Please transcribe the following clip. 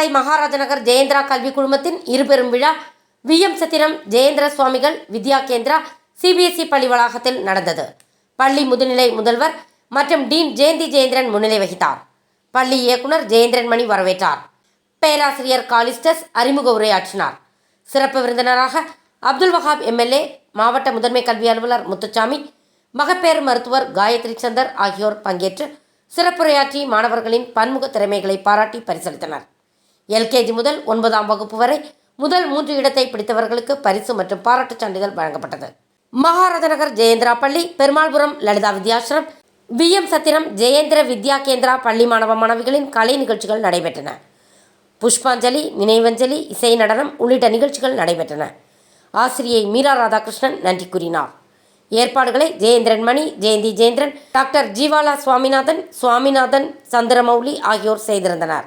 பாளை மகாராஜ நகர் ஜெயேந்திரா கல்வி குழுமத்தின் இருபெரும் விழா விஎம் சத்திரம் ஜெயேந்திர சுவாமிகள் வித்யா கேந்திரா சிபிஎஸ்இ பள்ளி வளாகத்தில் நடந்தது. பள்ளி முதுநிலை முதல்வர் மற்றும் டீன் ஜெயந்தி ஜெயேந்திரன் முன்னிலை வகித்தார். பள்ளி இயக்குனர் ஜெயேந்திரன் மணி வரவேற்றார். பேராசிரியர் காலிஸ்டஸ் அறிமுக உரையாற்றினார். சிறப்பு விருந்தினராக அப்துல் வஹாப் எம்எல்ஏ மாவட்ட முதன்மை கல்வி அலுவலர் முத்துச்சாமி மகப்பேறு மருத்துவர் காயத்ரி சந்தர் ஆகியோர் பங்கேற்று சிறப்புரையாற்றி மாணவர்களின் பன்முக திறமைகளை பாராட்டி பரிசளித்தனர். எல்கேஜி முதல் ஒன்பதாம் வகுப்பு வரை முதல் மூன்று இடத்தை பிடித்தவர்களுக்கு பரிசு மற்றும் பாராட்டுச் சான்றிதழ் வழங்கப்பட்டது. மகாராஜநகர் ஜெயேந்திரா பள்ளி பெருமாள்புரம் லலிதா வித்யாசிரம் விஎம் சத்திரம் ஜெயேந்திர வித்யா கேந்திரா பள்ளி மாணவ மாணவிகளின் கலை நிகழ்ச்சிகள் நடைபெற்றன. புஷ்பாஞ்சலி நினைவஞ்சலி இசை நடனம் உள்ளிட்ட நிகழ்ச்சிகள் நடைபெற்றன. ஆசிரியை மீரா ராதாகிருஷ்ணன் நன்றி கூறினார். ஏற்பாடுகளை ஜெயேந்திரன் மணி ஜெயந்தி ஜெயேந்திரன் டாக்டர் ஜீவாலா சுவாமிநாதன் சுவாமிநாதன் சந்திரமௌலி ஆகியோர் செய்திருந்தனர்.